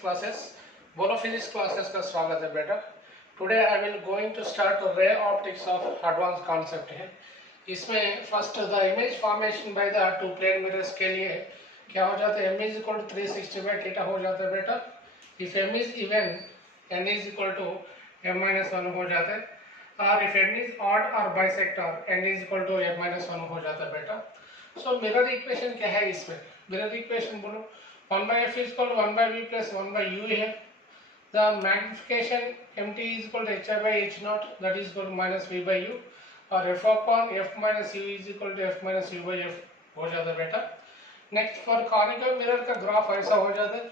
क्लासेस बोलो physics classes का स्वागत है बेटा। Today I will going to start ray optics of advance concept है। इसमें first the image formation by the two plane mirrors के लिए क्या हो जाता है, m is equal to 360 by theta हो जाता है बेटा। If m is even n is equal to m-1 हो जाता है, और इफ m इज ऑड और bisector n is equal to m-1 हो जाता है बेटा। सो मिरर इक्वेशन क्या है, इसमें मिरर इक्वेशन बोलो 1 by f is equal to 1 by v plus 1 by u है। The magnification mt is equal to hi by h naught, that is equal to minus v by u, और f upon f minus u is equal to f minus u by f हो जाता है बेटा। Next for conical mirror का ग्राफ ऐसा हो जाता है,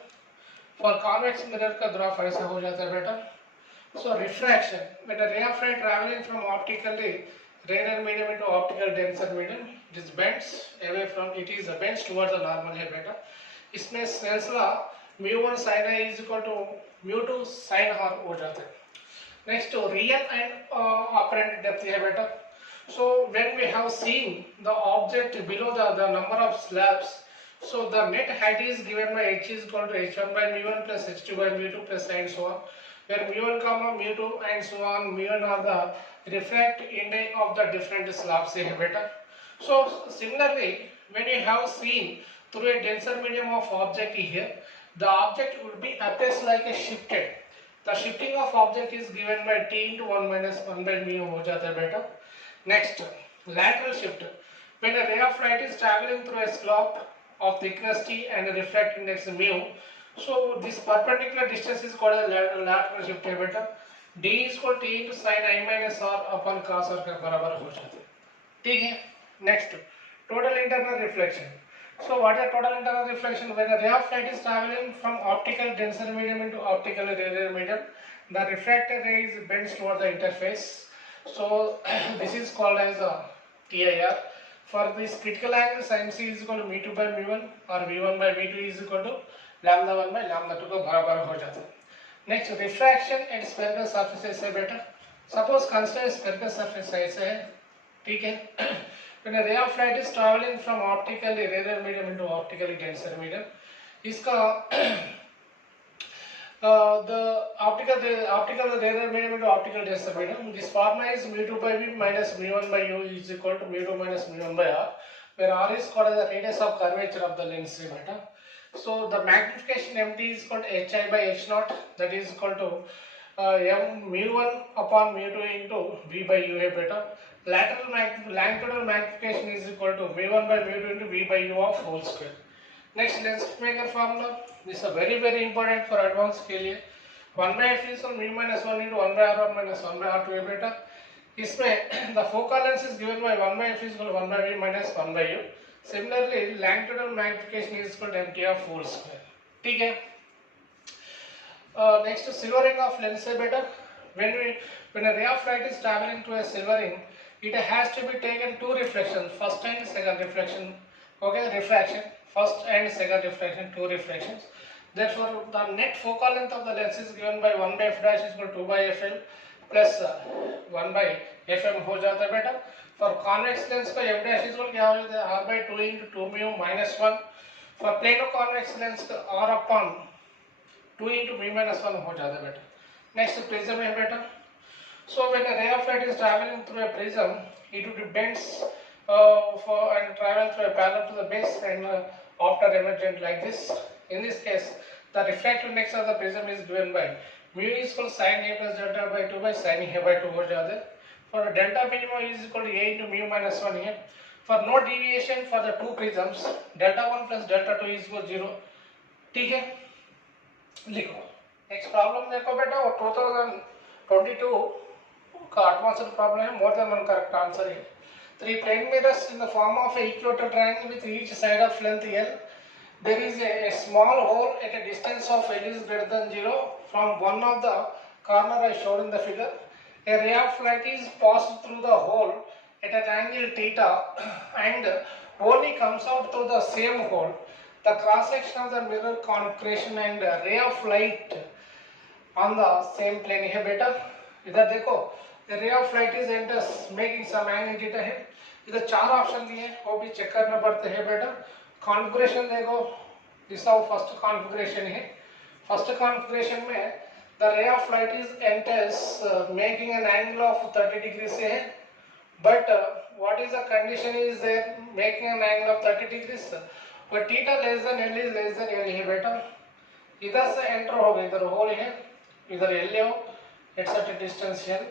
फॉर कॉन्वेक्स मिरर का ग्राफ ऐसा हो जाता है बेटा। सो refraction when a ray of light traveling from optically rarer medium into optical denser medium, it is bends away from, it is bends towards the normal है बेटा। इसमें sense law μ1 sin i is equal to μ2 sin r हो जाता है। Next real and apparent depth है बेटा। So when we have seen the object below the number of slabs, so the net height is given by h is equal to h1 by μ1 plus h2 by μ2 plus and so on, where μ1 comma μ2 and so on μn are the refract index of the different slabs है बेटा। So similarly when you have seen through a denser medium of object here, the object will be appears like a shifted. The shifting of object is given by t into 1 minus 1 by mu हो जाता है बेटा। Next, lateral shift. When a ray of light is traveling through a slope of thickness t and a refract index mu, so this perpendicular distance is called a lateral shift है बेटा। d is equal to t into sin i minus r upon cos r के बराबर हो जाता है, ठीक है। Next, total internal reflection. So what is total internal reflection? When a ray of light is traveling from optical denser medium into optical rarer medium, the refracted ray is bends toward the interface. So this is called as a TIR. For this critical angle, sin c is equal to m2 by m1 or v1 by v2 is equal to lambda 1 by lambda 2 का बराबर हो जाता है। Next, refraction and spherical surfaces है बेटा। Suppose consider spherical surface ऐसे है, ठीक है। When a ray of light is traveling from optically rarer medium into optically denser medium, इसका the optical rarer medium into optical denser medium, this formula is mu2 by v minus mu1 by u is equal to mu2 minus mu1 by r, where r is called as the radius of curvature of the lens beta. So the magnification mt is equal to hi by h naught, that is equal to m mu1 upon mu2 into v by u है बेटा। Longitudinal magnification is equal to mu1 by mu2 into v by u of whole square. Next, lens maker formula. This is very important for advanced के लिए। 1 by f is mu minus 1 into 1 by r1 minus 1 by r2 है बेटा। इसमें the focal length is given by 1 by f is equal to 1 by v minus 1 by u. Similarly, longitudinal magnification is equal to mt of whole square, ठीक है। Next, silvering of lens है बेटा। When a ray of light is traveling to a silvering, it has to be taken two reflections, first and second reflection. Okay, refraction, first and second reflection, two reflections. Therefore, the net focal length of the lens is given by 1 by f dash is equal to 2 by fl plus 1 by fm हो जाता है बेटा। For convex lens का f dash is equal क्या हो जाता है, r by 2 into 2 mu minus 1. For plano convex lens का r upon 2 into mu minus 1 हो जाता है बेटा। Next, prism है बेटा। So when a ray of light is traveling through a prism, it will bends and travel through a parallel to the base and after emergent like this. In this case, the refractive index of the prism is given by mu is equal to sin a plus delta by 2 by sin a by 2 हो जाता है। For delta minimum is equal to a into mu minus 1 here. For no deviation for the two prisms, delta 1 plus delta 2 is equal to 0, ठीक है, लिखो। Next problem देखो बेटा, वो 2022 का advanced problem है, more than one correct answer है। Three plane mirrors in the form of a equilateral triangle with each side of length L. There is a small hole at a distance of L is greater than 0 from one of the corner as shown in the figure. A ray of light is passed through the hole at an angle theta and only comes out through the same hole. The cross section of the mirror configuration and ray of light on the same plane है बेटा। इधर देखो, the ray of light is enters making some angle theta है। इधर चार ऑप्शन दिए हैं, वो भी चेक करना पड़ते हैं बेटा। कॉन्फ़िगरेशन देखो, दिस आवर फर्स्ट कॉन्फ़िगरेशन है। फर्स्ट कॉन्फ़िगरेशन में the ray of light is enters making an angle of 30 degree से है, but what is the condition is there making an angle of 30 degree, but theta less than L is less than L है बेटा। इधर से एंटर हो गए, इधर होल है, इधर एल हो, एट सच डिस्टेंस एल,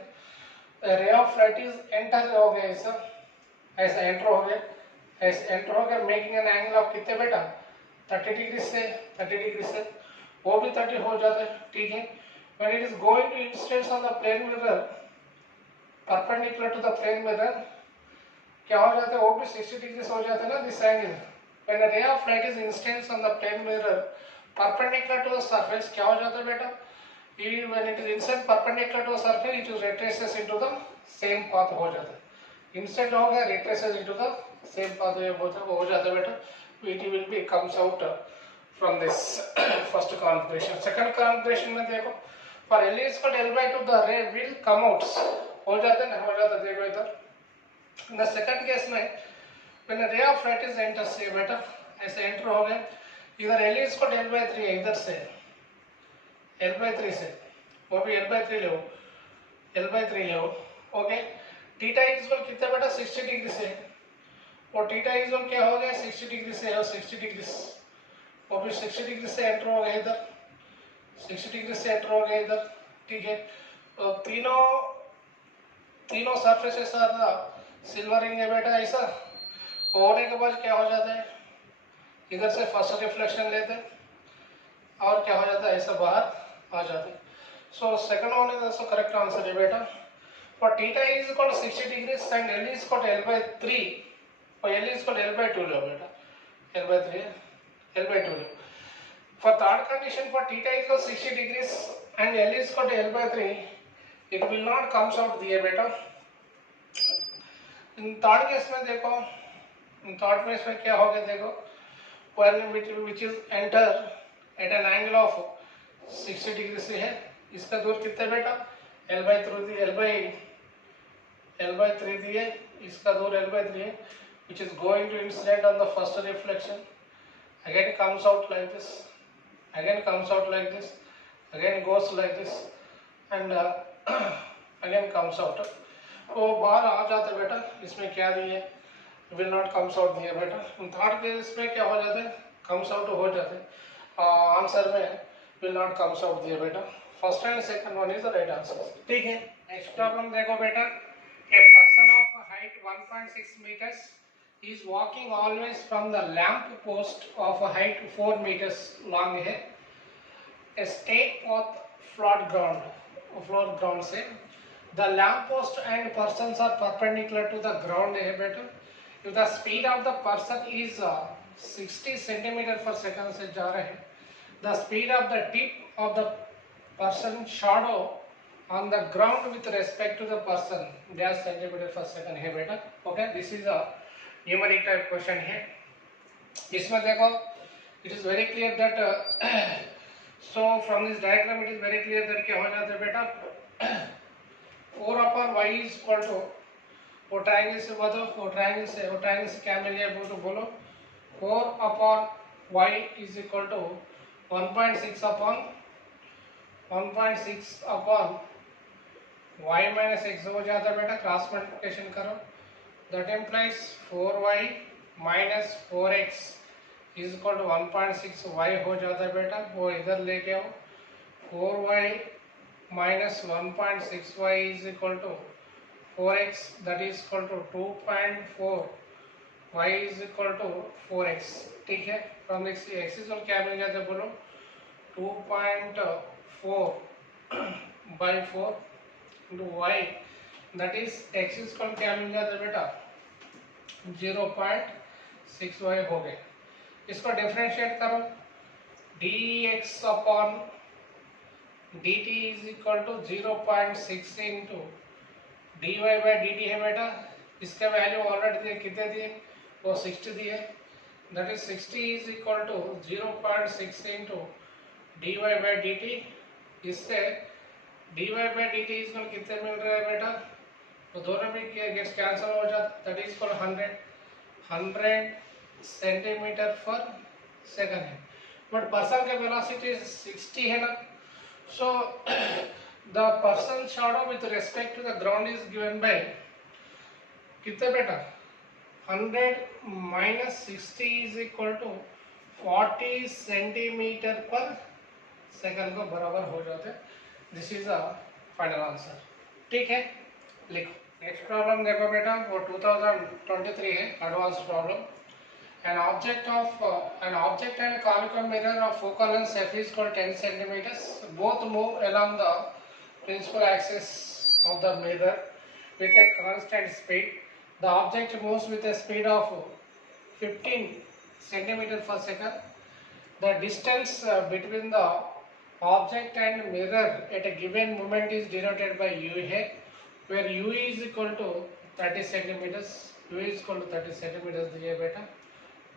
रे ऑफ लाइट इज एंटर हो गया, ऐसा एंटर हो गया, ऐसे एंटर हो गया, मेकिंग एन एंगल ऑफ कितने बेटा 30 डिग्री से, 30 डिग्री से वो भी 30 हो जाता है, ठीक है। when it is going to incidence on the plane mirror perpendicular to the plane mirror क्या हो जाता है, वो भी 60 डिग्री हो जाता है ना, this angle. when a ray of light is incidence on the plane mirror perpendicular to the surface क्या हो जाता है बेटा, when it is incident perpendicular to the surface it retraces into the same path हो जाता है, इंसिडेंट हो गया retraces into the same path हो जाता है बेटा, it will be comes out from this first configuration। second configuration में देखो, for L is equal to L by 2 the ray will come out हो जाता है, हो जाता है, देखो इधर। in the second case में when a ray of light is enter से बेटा ऐसे एंटर हो गए, इधर L is equal to L by 3 है, इधर से L by 3 से, वो भी L by 3 ले हो, L by 3 ले हो, ओके। थीटा इज इक्वल कितना बेटा 60 डिग्री से, और थीटा इज इक्वल क्या हो गया 60 डिग्री से, और 60 डिग्री वो भी 60 डिग्री से एंटर हो गया इधर, 60 डिग्री से एंटर हो गया इधर, ठीक है। तो तीनों सरफेसेस सिल्वरिंग है बेटा, ऐसा होने के बाद क्या हो जाता है, इधर से फर्स्ट रिफ्लेक्शन लेते हैं और क्या हो जाता है, ऐसा बाहर आ जाते हैं। सो सेकंड होने का सो करेक्ट आंसर है बेटा। For theta is equal to 60 degree and L is equal to L by 3 और L is equal to L by 2 लो बेटा, एल बाय 3 एल बाय 2 लो। For third condition for theta is equal 60 degree and L is equal to L by 3 it will not comes out दिए बेटा। Third case में देखो, third case में क्या हो गया देखो, when which is enter at an angle of 60 डिग्री से है, इसका दूर कितना बेटा L by 3 the, L by 3 दी है, इसका दूर L by 3 है, which is going to incident on the first reflection, again comes out like this, again comes out like this, again goes like this and again comes out, तो बाहर आ जाता है बेटा। इसमें क्या दी है, will not comes out दिया बेटा। थर्ड केस में क्या हो जाता है, comes out हो जाते हैं, आंसर में will not comes out दिया बेटा। First and second one is the right answer, ठीक है। नेक्स्ट प्रॉब्लम देखो बेटा, a person of height 1.6 meters is walking always from the lamp post of a height 4 meters long है, a straight path floor ground से, the lamp post and persons are perpendicular to the ground है बेटा। if the speed of the person is 60 centimeter per second से जा रहे हैं, the speed of the tip of the person shadow on the ground with respect to the person dash centimeter per second है बेटा, okay. This is a numeric type question है। इसमें देखो it is very clear that so from this diagram it is very clear that क्या हो जाता है बेटा, 4 upon y is equal to, वो ट्रायंगल से बोलो, वो ट्रायंगल से क्या मिल जाए तो बोलो, 4 upon y is equal to 1.6 upon y minus x हो जाता है बेटा, क्रॉस मल्टीप्लिकेशन करो, that implies 4y minus 4x is equal to 1.6 y हो जाता है बेटा, वो इधर लेके आओ, 4y minus 1.6y is equal to 4x that is equal to 2.4, y is equal to 4x, ठीक है। फ्रॉम x इज इक्वल क्या मिल जाता है बोलो, 2.4 by 4 into y that is x is equal क्या मिल जाता है बेटा 0.6y हो गए। इसको डिफरेंशिएट करो, dx upon dt is equal to 0.6 into dy by dt है बेटा। इसका वैल्यू ऑलरेडी दिए, कितने दिए, वो 60 दिए, that is 60 is equal to 0.6 into dy by dt। इससे dy by dt is equal कितने मिल रहा है बेटा, तो दोनों में गेट्स कैंसिल हो जाता, that is equal 100 centimetre per second है। बट पर्सन का वेलोसिटी 60 है ना. So the person shadow with respect to the ground is given by कितने बेटा 100 minus 60 is equal to 40 centimetre per second को बराबर हो जाते हैं. This is a final answer. ठीक है, लिखो. नेक्स्ट प्रॉब्लम देखो बेटा, वो 2023 है, advance problem. An object and a conical mirror of focal length f is equal to 10 centimeters. Both move along the principal axis of the mirror with a constant speed. The object moves with a speed of 15 centimeters per second. The distance between the object and mirror at a given moment is denoted by u here, where u is equal to 30 centimeters. u is equal to 30 centimeters दिए बेटा.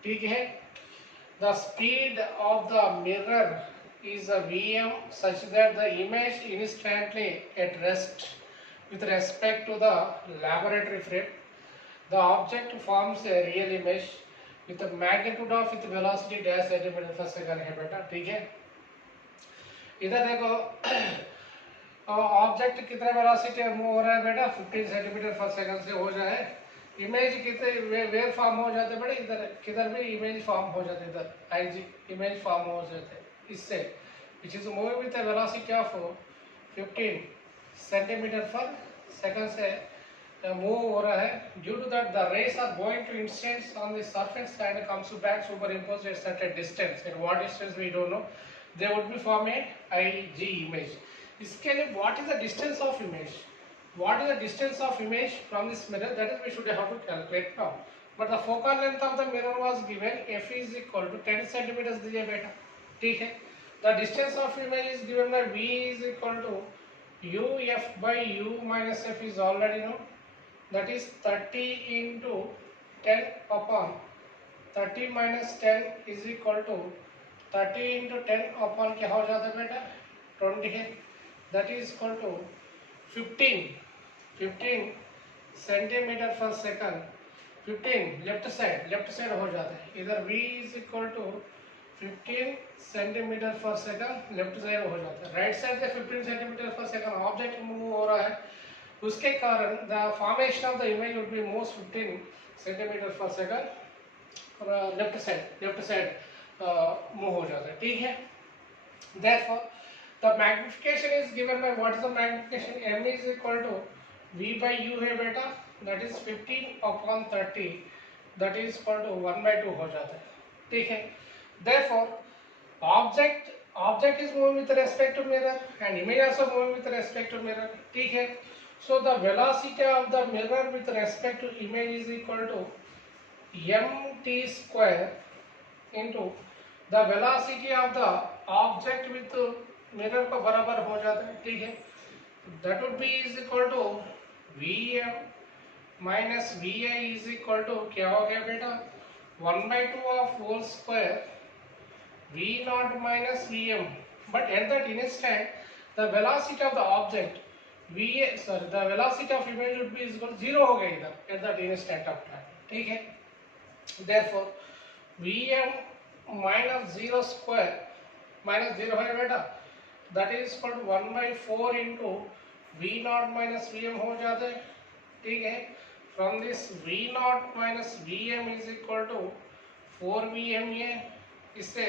ठीक है. The speed of the mirror is a Vm such that the image instantly at rest with respect to the laboratory frame. The object forms a real image with a magnitude of with velocity dash centimeter per second है बेटा. ठीक है. इधर देखो ऑब्जेक्ट कितना velocity move हो रहा है बेटा 15 सेंटीमीटर पर सेकंड से हो जाए. इमेज कितने वेव फॉर्म हो जाते बड़े, इधर किधर भी इमेज फॉर्म हो जाते, इधर आईजी इमेज फॉर्म हो जाते इससे, which is moving with a velocity of 15 centimetre per second से मूव हो रहा है. Due to that the rays are going to instance on the surface and comes back super impose at certain distance. At what distance we don't know. They would be form a I G. इसके लिए what is the distance of image? What is the distance of image from this mirror? That is we should have to calculate now. But the focal length of the mirror was given f is equal to 10 centimeters दिए बेटा. ठीक है. The distance of image is given by v is equal to u f by u minus f is already known. That is 30 into 10 upon 30 minus 10 is equal to 30 into 10 upon क्या हो जाता है बेटा 20 है. That is equal to 15 centimetre per second. 15 left side हो जाता है. इधर v is equal to 15 centimetre per second left side हो जाता है. राइट साइड से 15 centimetre per second object move हो रहा है, उसके कारण the formation of the image would be moves 15 centimetre per second left side move हो जाता है. ठीक है. Therefore the magnification is given by what is the magnification? M is equal to v by u है बेटा, that is 15 upon 30, that is equal to 1 by 2 हो जाता है. ठीक है. Therefore object is moving with respect to mirror and image also moving with respect to mirror. ठीक है. So the velocity of the mirror with respect to image is equal to mt square into the velocity of the object with mirror को बराबर हो जाता है. ठीक है. That would be is equal to Vm minus Vi is equal to क्या हो गया बेटा 1 by 2 of whole square V naught minus Vm. But at that instant the velocity of the object the velocity of image would be is equal to 0 हो गया इधर at that instant of time. ठीक है. Therefore Vm minus 0 square minus 0 है बेटा, that is equal to 1 by 4 into V naught minus Vm हो जाता है. ठीक है. From this V naught minus Vm is equal to 4Vm ये, इससे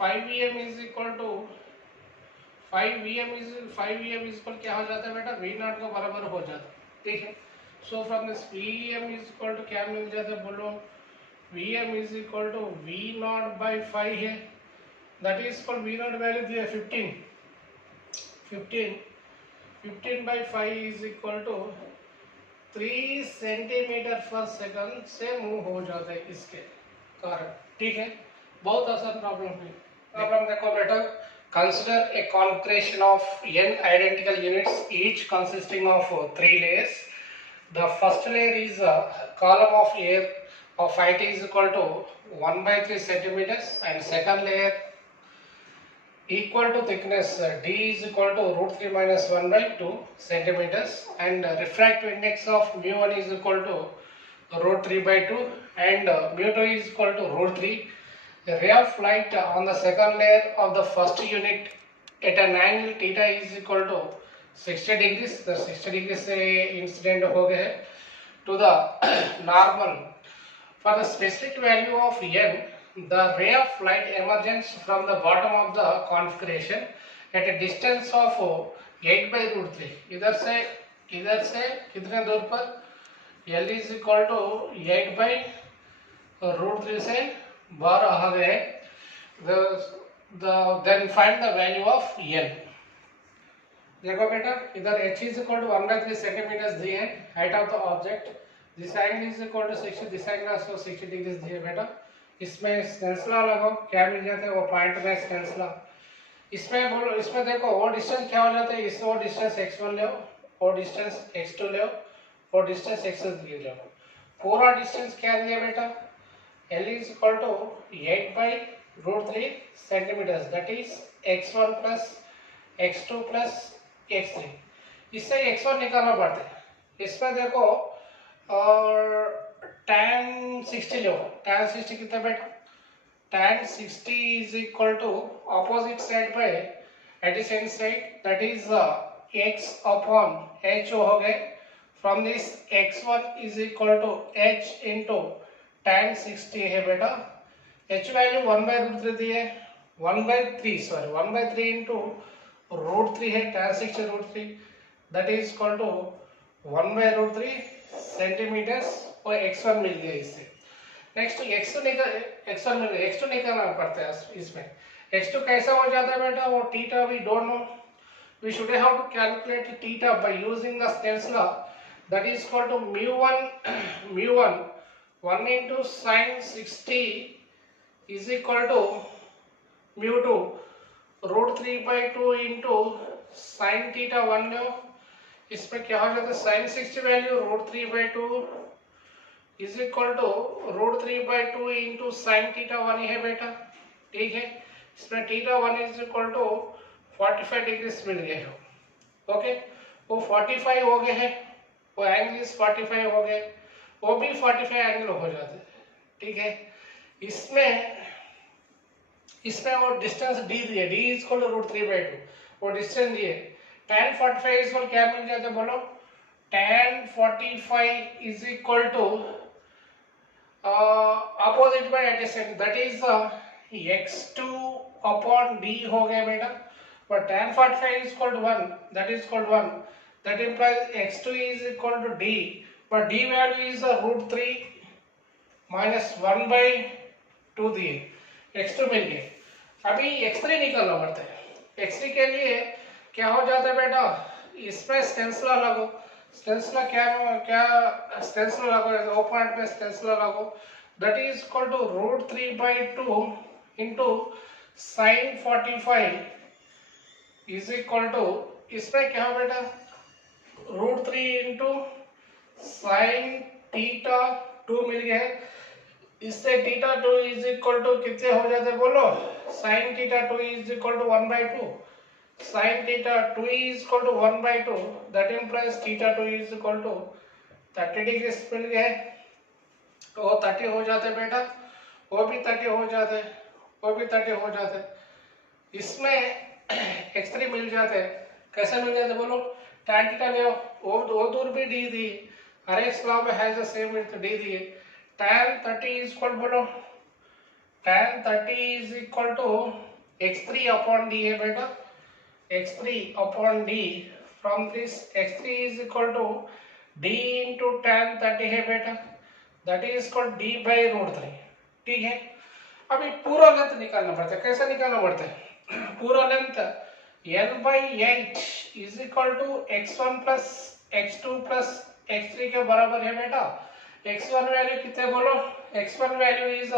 5Vm is equal to 5Vm is equal क्या हो जाता है बेटा V naught को बराबर हो जाता है. ठीक है. So from this Vm is equal to क्या मिल जाता है बोलो, Vm is equal to V naught by 5 है, that is equal V naught value दिया 15 by 5 is equal to 3 centimetre per second से मूव हो जाता है इसके कारण. ठीक है. बहुत आसान प्रॉब्लम है. प्रॉब्लम देखो बेटा, consider a concretion of n identical units each consisting of 3 layers. The first layer is a column of air of height is equal to 1 by 3 centimeters and second layer equal to thickness d is equal to root 3 minus 1 by 2 centimeters and refractive index of mu1 is equal to root 3 by 2 and mu2 is equal to root 3. A ray of light on the second layer of the first unit at an angle theta is equal to 60 degrees. The 60 degrees से incident हो गए to the normal. For the specific value of n, the ray of light emerges from the bottom of the configuration at a distance of 8 by root 3. इधर से कितने दूर पर? L is equal to 8 by root 3 से 12 आ गए. Then find the value of n. देखो बेटा, इधर h is equal to 1 by 3 centimeters दिए हैं, height of the object. This angle is equal to 60, this angle also 60 degrees दिए बेटा. इसमें स्टेंस लॉ लगाओ, क्या मिल जाता है वो पॉइंट में स्टेंस लॉ. इसमें बोलो, इसमें देखो वो डिस्टेंस क्या हो जाता है, इसमें वो डिस्टेंस x1 ले, वो डिस्टेंस x2 ले, वो डिस्टेंस x3 ले. पूरा डिस्टेंस क्या दिया बेटा? L is equal to 8 by root 3 centimeters, that is x1 plus x2 plus x3. इससे x1 निकालना पड़ता है. इसमें देखो और tan 60 लो. tan 60 कितना बेटा? tan 60 is equal to opposite side by adjacent side, that is x upon h हो गए. From this x1 is equal to h into tan 60 है बेटा. h वैल्यू 1 by root 3 दिए, 1 by 3 into root 3 है, tan 60 root 3, that is equal to 1 by root 3 सेंटीमीटर्स और x1 मिल गया इससे. Next x1 मिल गया, x2 निकालना पड़ता है इसमें. x2 कैसा हो जाता है बेटा? वो theta we don't know. We should have to calculate theta by using the Snell's law, that is equal to mu1 1 into sin 60 is equal to mu2 root 3 by 2 into sin theta 1 लो. इसमें क्या हो जाता है? sin 60 वैल्यू root 3 by 2 is equal to root 3 by 2 into sin theta 1 है बेटा. ठीक है, इसमें theta 1 is equal to 45 डिग्री मिल गए हो. ओके, वो 45 हो गए हैं, वो एंगल 45 हो गए, वो भी 45 एंगल हो जाते हैं. ठीक है, इसमें वो डिस्टेंस d दिए, d is equal to root 3 by 2, वो डिस्टेंस दिए. tan 45 is equal क्या मिल जाता है बोलो? tan 45 is equal to opposite by adjacent, that is x2 upon d हो गया बेटा. but tan 45 is equal to 1, that is equal to 1, that implies x2 is equal to d, but d value is root 3 minus 1 by 2 दिए, x2 मिल गए. अभी x3 निकालना पड़ता है. x3 के लिए क्या हो जाता है बेटा? इसमें स्टेंसला लगो. स्टेंसला क्या स्टेंसला लगो, वो पॉइंट में स्टेंसला लगो, that is equal to root 3 by 2 into sin 45 is equal to, इसमें क्या हो बेटा? root 3 into sin theta 2 मिल गया है. इससे theta 2 is equal to कितने हो जाते हैं बोलो? sin theta 2 is equal to 1 by 2. sin theta 2 is equal to 1 by 2, that implies theta 2 is equal to 30 degrees मिल गया है. तो वो 30 हो जाते हैं बेटा, वो भी 30 हो जाते हैं, वो भी 30 हो जाते हैं. इसमें x3 मिल जाते हैं. कैसे मिल जाते बोलो? tan theta ले, वो दूर भी d दी, हर एक स्लैब में has the same width d दिए. tan 30 is equal बोलो, tan 30 is equal to x3 upon d है बेटा. x3 upon d, from this x3 is equal to d into tan 30 है बेटा, that is equal to d by root 3. ठीक है, अभी पूरा लेंथ निकालना पड़ता है. कैसे निकालना पड़ता है? पूरा length l by 8 is equal to x1 plus x2 plus x3 के बराबर है बेटा. x1 वैल्यू कितने बोलो? x1 value is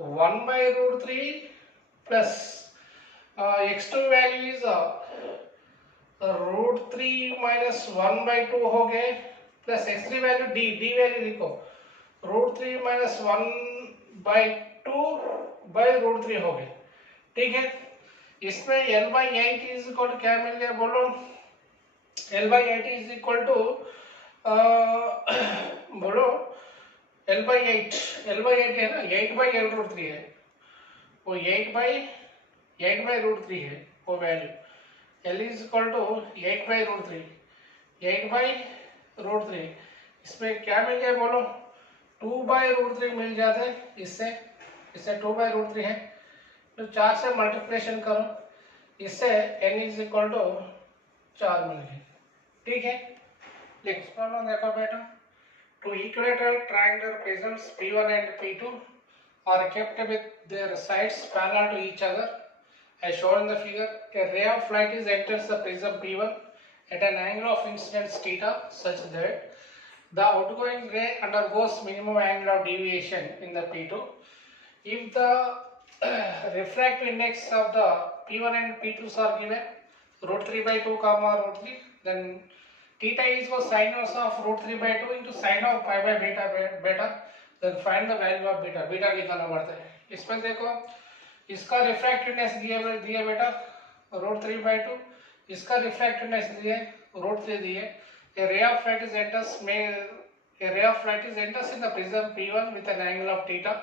1 by root 3 plus x2 value is root 3 minus 1 by 2 हो गए, plus x3 value d value लिखो, root 3 minus 1 by 2 by root 3 हो गए. ठीक है, इसमें l by 8 is equal to क्या मिल गया बोलो? l by 8 is equal to बोलो l by 8 है ना, 8 by l root 3 है. वो 8/√3 है वो value. L is equal to 8/√3, 8/√3। इसमें क्या मिल गया बोलो, 2/√3 मिल जाता है। इससे 2/√3 है, तो 4 से मल्टीप्लिकेशन करो, इससे n इज इक्वल टू 4 मिल गया। ठीक है, देखो बेटा, two equatorial triangular prisms P1 and P2 are kept with their sides parallel to each other as shown in the figure. A ray of light is enters the prism P1 at an angle of incidence theta such that the outgoing ray undergoes minimum angle of deviation in the P2. If the refractive index of the P1 and P2s are given √3/2 comma √3, then theta is equal sin inverse of √3/2 into sin of pi by beta, then find the value of beta निकालना पड़ता है। इसमें देखो, इसका रिफ्रैक्टिवनेस दिए बेटा √3/2, इसका रिफ्रैक्टिवनेस दिए √3 दिए। A ray of light is enters in the prism P1 with an angle of theta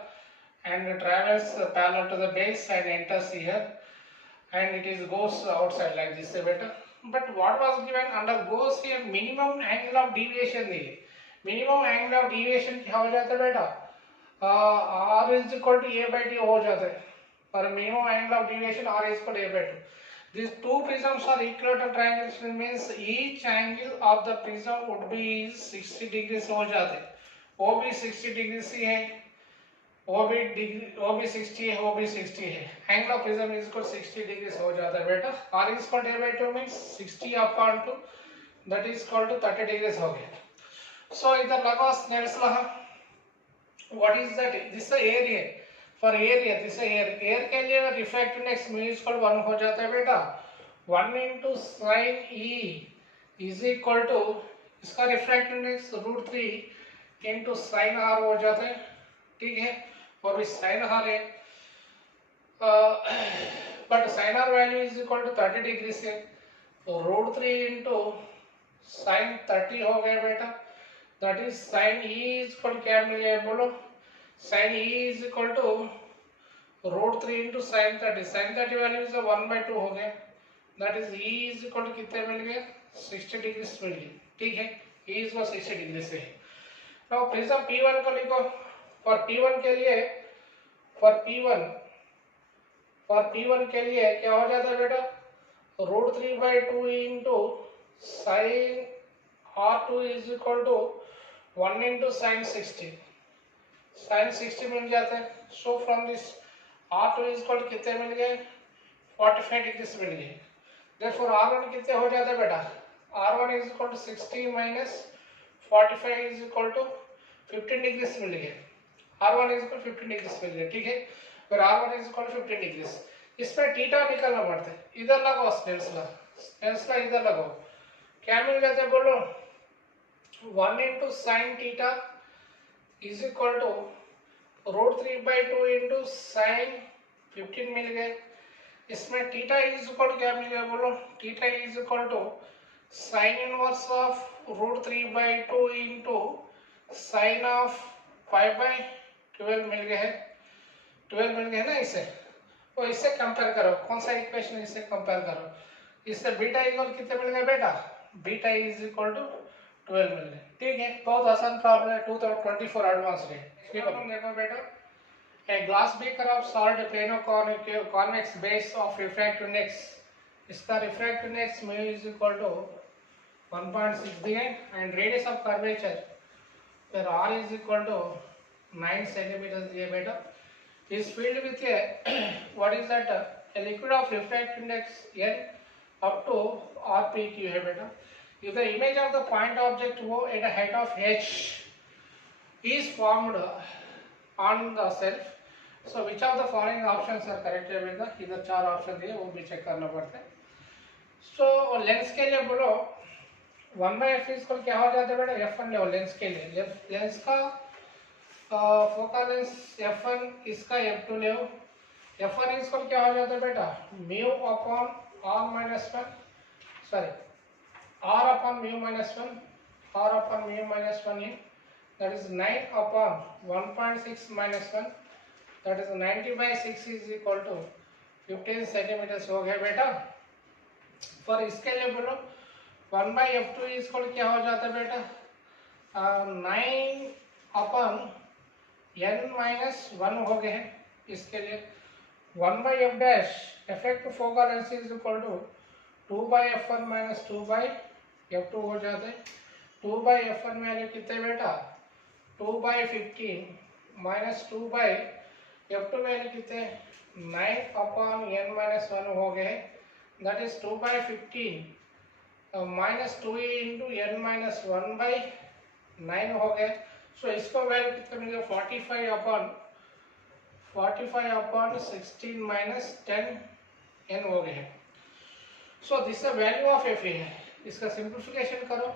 and travels parallel to the base and enters here, and it is goes outside like this है बेटा। But what was given, undergoes a minimum angle of deviation दिए। Minimum angle of deviation क्या हो जाता है बेटा, r is equal to a/t हो जाता है, और minimum angle of deviation r is equal to a/2। These two prisms are equilateral triangles, means each angle of the prism would be 60 degrees हो जाते हैं। वो भी 60 डिग्री ही है, वो भी 60 है, वो भी 60 है। Angle of prism is equal 60 degree हो जाता है बेटा। r is equal to a/2 means 60 upon 2, that is equal to 30 degree हो गया। सो इधर लगा Snell's law. What is that, this is area. For area this air के लिए refractive index mu is equal 1 हो जाता है बेटा। 1 into sin E is equal to, इसका refractive index √3 into sin R हो जाता है। ठीक है, और भी sin R है, but sin R value is equal to 30 degree से, तो √3 into sin 30 हो गया बेटा। That is sin E is equal क्या मिले बोलो, sin E is equal to √3 into sin 30, sin 30 value is 1/2 हो गया। That is E is equal to कितने मिल गए, 60 डिग्री मिल गए। ठीक है, E इज इक्वल 60 डिग्री से है। नाउ प्रिज्म P1 को लिखो। फॉर P1 के लिए, फॉर P1 के लिए क्या हो जाता है बेटा, √3/2 into sin R2 is equal to 1 into sin 60, sin 60 मिल जाता है। So from this R2 is equal कितने मिल गए, 45 डिग्री मिल गए। देयरफॉर R1 कितने हो जाता है बेटा, R1 is equal to 60 minus 45 is equal to 15 degree मिल गए। R1 इज इक्वल 15 डिग्री मिल गए। ठीक है, फिर R1 इज इक्वल 15 डिग्री। इसमें थीटा निकालना पड़ता है। इधर लगाओ स्नेल्स लॉ, इधर लगाओ, क्या मिल जाता है बोलो, 1 into sin theta is equal to √3/2 into sin 15 मिल गए। इसमें थीटा इज इक्वल क्या मिल गया बोलो, theta is equal to sin inverse of √3/2 into sin of 5/12 मिल गया है। 12 मिल गया ना इससे, तो इससे कंपेयर करो, कौन सा इक्वेशन इससे कंपेयर करो। इससे बीटा इक्वल कितने मिल गए बेटा, बीटा इज इक्वल टू 12 मिल गए। ठीक है, बहुत आसान प्रॉब्लम है, 2024 एडवांस है। देखो बेटा, a glass beaker of solid plano-convex base of refractive index, इसका refractive index mu is equal to 1.6 दिए, and radius of curvature where r is equal to 9 centimeters दिए बेटा। is filled with a what is that, a liquid of refractive index n up to rpq है बेटा। if the image of the point object O at a height of h is formed on the self, so which of the following options are correct है बेटा। इधर 4 ऑप्शन दिए, वो भी चेक करना पड़ता है। सो लेंस के लिए बोलो 1/f इसको क्या हो जाता है बेटा, f1 ले लेंस के लिए, लेंस का फोकल लेंथ f1, इसका f2 ले। f1 इसको क्या हो जाता है बेटा, mu upon r minus 1, sorry r upon mu minus 1, r upon mu minus 1 in, that is 9 upon 1.6 minus 1, that is 90/6 is equal to 15 centimetre हो गया बेटा। फॉर इसके लिए बोलो 1/f2 इज इक्वल क्या हो जाता है बेटा, 9/n-1 हो गए हैं। इसके लिए 1/f dash effective focal length is equal to 2/f1 minus 2/f2 हो जाते हैं। 2/f1 वैल्यू कितने बेटा, 2/15 माइनस 2/f2 वैल्यू कितने, 9/n-1 हो गए। दैट इज 2/15 माइनस 2 इंटू n-1/9 हो गए। सो इसको वैल्यू कितना मिलेगा, 45/16 माइनस 10 n हो गए। So this the value of F है। इसका सिंप्लीफिकेशन करो,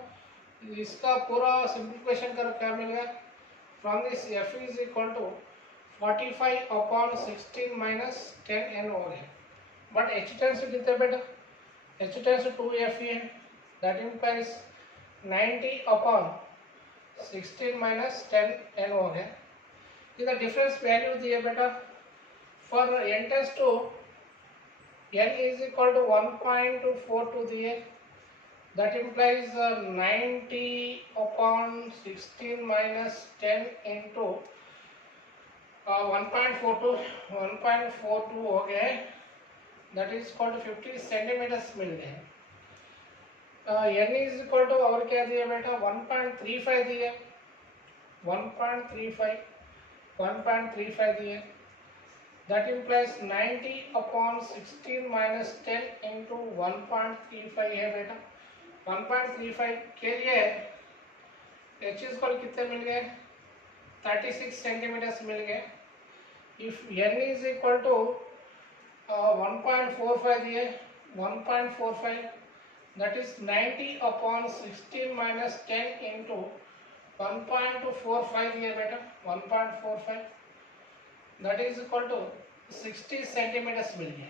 इसका पूरा सिंप्लीफिकेशन करो, क्या मिलेगा, from this F is equal to 45/16 minus 10n हो गए। बट एच टेंस टू कितने बेटा, एच टेंस टू 2f है, दैट इम्प्लाइज 90/16 माइनस 10n हो गए। इधर डिफरेंस वैल्यू दिए बेटा, for n tends to n is equal to 1.42 दिए, that implies 90/16 minus 10 into 1.42 हो गए, that is equal to 50 सेंटीमीटर्स मिल गए। n is equal to और क्या दिए बेटा, 1.35 दिए, 1.35 दिए, that implies 90/16 minus 10 into 1.35 है बेटा। 1.35 के लिए एच इक्वल कितने मिल गए, 36 सेंटीमीटर्स मिल गए। If n is equal to 1.45 दिए, 1.45 दैट इज 90/16 माइनस 10 इंटू 1.45 दिए बेटा, 1.45 that is equal to 60 centimetres मिल गए।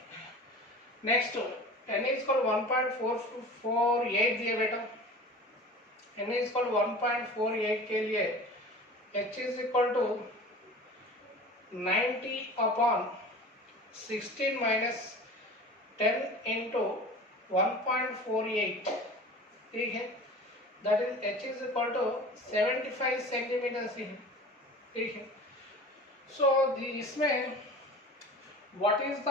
नेक्स्ट n इज इक्वल 1.448 दिए बेटा, n इज इक्वल 1.48 के लिए h is equal to 90/16 minus 10 into 1.48, ठीक है, that is h is equal to 75 centimetre, ठीक है। सो इसमें what is the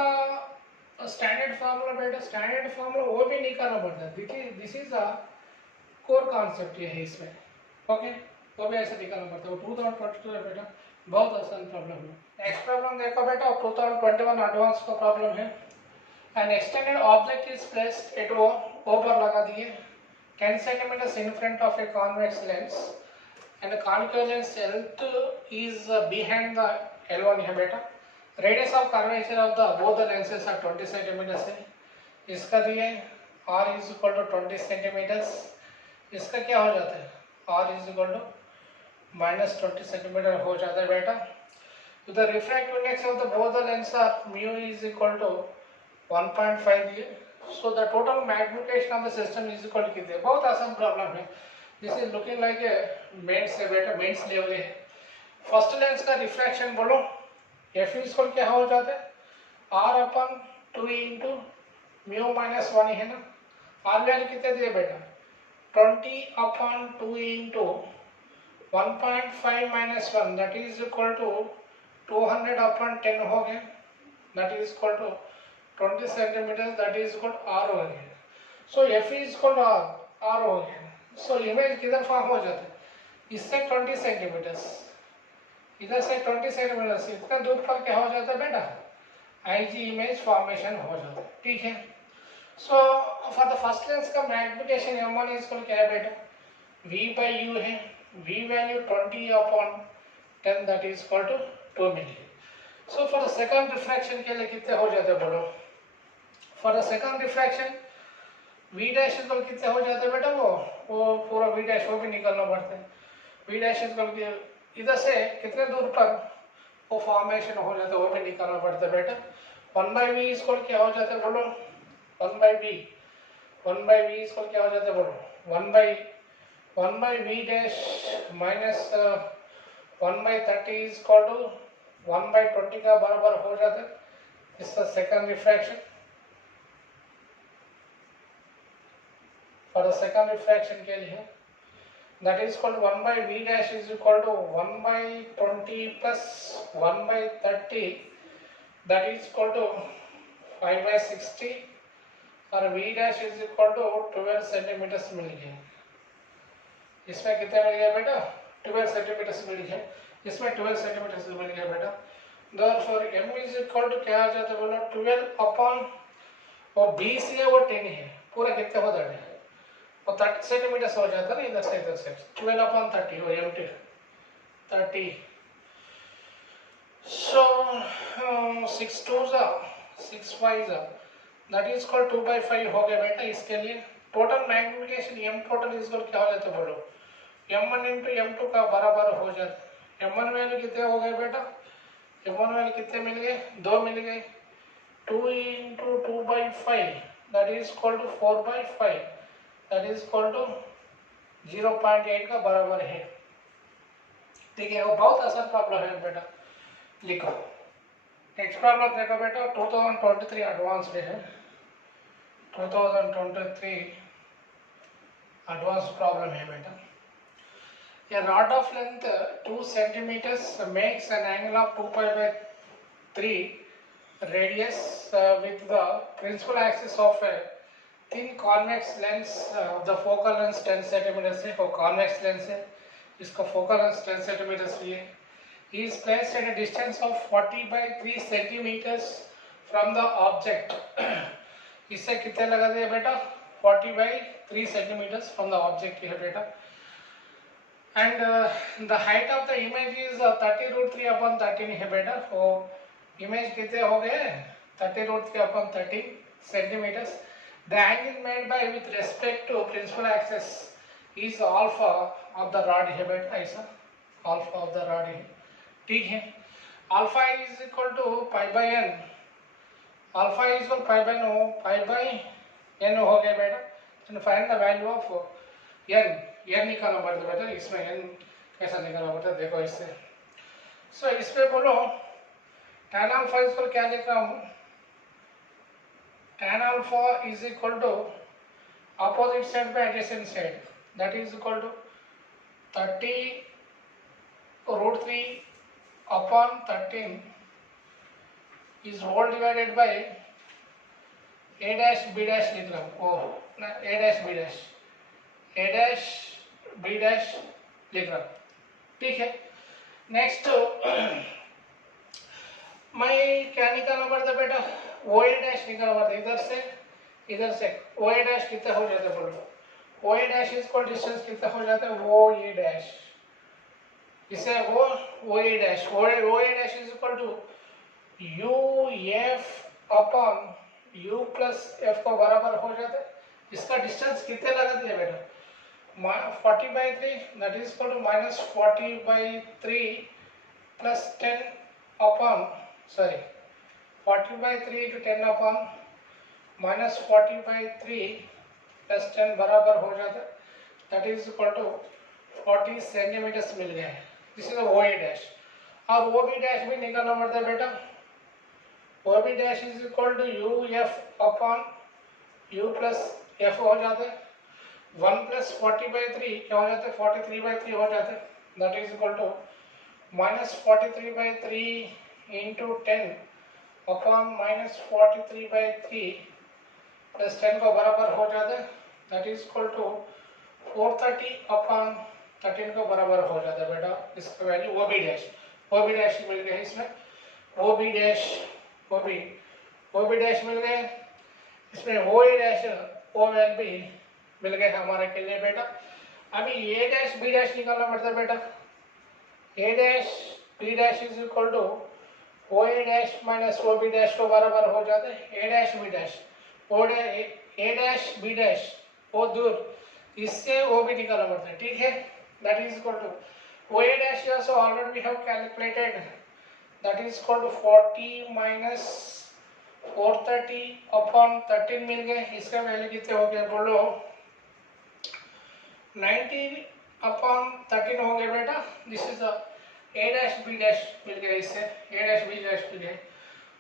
standard formula बेटा, स्टैंडर्ड फार्मूला वो भी निकालना पड़ता है। देखिए this is the core concept ये है इसमें, ओके, वो भी ऐसे निकालना पड़ता है। 2022 है बेटा, बहुत आसान प्रॉब्लम है। नेक्स्ट प्रॉब्लम देखो बेटा, 2021 एडवांस का प्रॉब्लम है। An extended object is placed at O पर लगा दिए 10 centimetre in front of a convex lens and concave lens L2 is behind the L1 है बेटा। Radius of curvature of the both the lenses are 20 centimetres है। इसका दिए r is equal to 20 centimetres, इसका क्या हो जाता है, r is equal to minus 20 centimetre हो जाता है बेटा। तो the refractive index of the both the lens are mu is equal to 1.5 दिए। So the total magnification of the system is equal to कितने, बहुत आसान प्रॉब्लम है। This is looking like a mains है बेटा, मेंस लिए हुए है। फर्स्ट लेंस का रिफ्रैक्शन बोलो, एफ इक्वल क्या हो जाता है, r/2 इंटू म्यू माइनस 1 है ना। आर वैल्यू कितने दिए बेटा, 20/2 into 1.5 minus 1 that is equal to 200/10 हो गए, that is equal to 20 centimetre, that is equal r हो गया। So F is equal to r हो गया। सो इमेज किधर फॉर्म हो जाता है, इससे 20 सेंटीमीटर्स, इधर से 20 सेंटीमीटर, इतना दूर पर क्या हो जाता है बेटा, आईजी इमेज फॉर्मेशन हो जाता है, ठीक है। So for the first lens का मैग्निफिकेशन m1 इज इक्वल क्या है बेटा, v/u है, v value 20/10 that is equal to 2 मिली। So for the second refraction के लिए कितने हो जाते हैं बोलो, for the second refraction v dash equal कितने हो जाते हैं बेटा, वो पूरा v डैश वो भी निकालना पड़ता है। v डैश इक्वल इधर से कितने दूर पर वो फॉर्मेशन हो जाता है वो भी निकालना पड़ता है बेटा। 1/v इक्वल क्या हो जाता है बोलो, 1/v इक्वल क्या हो जाता है बोलो, 1/v dash minus 1/30 is equal to 1/20 का बराबर हो जाता है इसका second refraction. For the second refraction के लिए that is called 1/v dash is equal to 1/20 plus 1/30, that is equal to 5/60 और v dash is equal to 12 सेंटीमीटर मिल गया। इसमें कितने मिल गया बेटा? 12 सेंटीमीटर मिल गया। इसमें 12 सेंटीमीटर मिल गया बेटा। therefore m is equal to क्या आ जाता है बोलो 12 अपॉन और 20 है वो 10 है, पूरा कितना हो जाता है और 30 सेंटीमीटर हो जाता है ना इधर से 12/30 हो M 30। So 6 2s 6 5s that is called 2/5 हो गया बेटा। इसके लिए total magnification M total is called क्या हो जाता है बोलो m1 इंटू m2 का बराबर हो जाता है। m1 वैल्यू कितने हो गए बेटा? m1 वैल्यू कितने मिल गए? 2 मिल गए। 2 into 2/5 that is called 4/5 that is equal to 0.8 का बराबर है। ठीक है, वो बहुत आसान प्रॉब्लम है बेटा, लिखो। नेक्स्ट प्रॉब्लम देखो बेटा, 2023 एडवांस्ड है। 2023 एडवांस प्रॉब्लम है बेटा। A rod of length 2 centimeters makes an angle of 2π/3 radius with the principal axis of a thin convex lens। the focal length 10 centimeters है, वो convex lens है, इसका focal length 10 centimeters है। He is placed at a distance of 40/3 centimeters from the object। इससे कितने लगा दिया बेटा? 40/3 centimeters from the object है बेटा। and the height of the image is 30√3/13 है बेटा। वो इमेज कितने हो गए? 30√3/13 centimetres. The angle made by with respect to principal axis is alpha of the rod है बेटा, ऐसा alpha of the rod है। ठीक है, alpha is equal to π/n, alpha is equal π/n हो गया बेटा। and find the value of n निकालना पड़ता बेटा। इसमें n कैसा निकालना पड़ता देखो इससे। सो इस पे बोलो tan alpha is equal क्या लिख रहा हूँ? tan alpha is equal to opposite side by adjacent side, that is equal to 30√3/13 is whole divided by a dash b dash लिख रहा हूँ, a dash b dash लिख रहा हूँ। ठीक है, नेक्स्ट मैं क्या निकालना पड़ता बेटा? ओ ए डैश निकालना पड़ता। इधर से ओ ए डैश कितना हो जाता है बोलो? ओ ए डैश इसको डिस्टेंस कितना हो जाता है? ओ ए डैश, इसे वो O A dash is equal to U F upon U plus F को बराबर हो जाता है। इसका डिस्टेंस कितने लगा दिया बेटा? 40/3 that is equal to -40/3 plus 10 upon 40/3 to 10 upon -40/3 plus 10 बराबर हो जाता है, that is equal to 40 centimetres मिल गए। This is O A dash. और ओ बी डैश भी निकालना पड़ता है बेटा। O B dash is equal to U F upon U plus F हो जाता है। 1 प्लस 40/3 क्या हो जाता है? 43/3 हो जाता है, that is equal to -43/3 into 10 upon -43/3 plus 10 को बराबर हो जाता है, that is equal to 430 upon 13 को बराबर हो जाता है बेटा। इसका वैल्यू ओ बी डैश मिल गया है इसमें। ओ बी डैश मिल गए इसमें। O A dash O L B मिल गए हमारे के लिए बेटा। अभी ए डैश बी डैश निकालना पड़ता है बेटा। A dash B dash is equal to O A dash minus O B dash को बराबर हो जाता है A dash B dash. A dash B dash वो दूर, इससे ओ बी निकालना पड़ता है। ठीक है, that is equal to O A dash also already we have calculated, that is equal to 40 minus 430 upon 13 मिल गए। इसका वैल्यू कितने हो गया बोलो? 90 अपॉन 13 हो गया बेटा। This is the A dash B dash मिल गया, इससे ए डैश बी डैश मिल गया,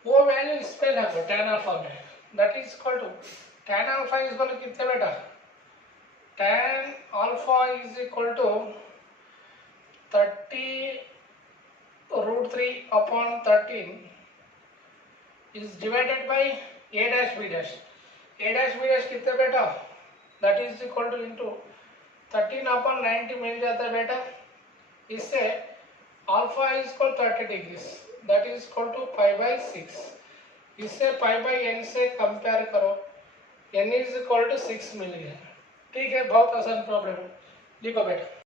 वो वैल्यू इसमें लगो tan अल्फा में, that is equal to tan alpha is equal to कितने बेटा, tan alpha is equal to 30√3/13 is divided by a dash b dash. a dash b dash कितने बेटा, that is equal to into 13/90 मिल जाता है बेटा, इससे alpha is equal 30 degrees, that is equal to π/6, इससे π/n से कंपेयर करो, n is equal to 6 मिल गया। ठीक है, बहुत आसान प्रॉब्लम है, लिखो बेटा।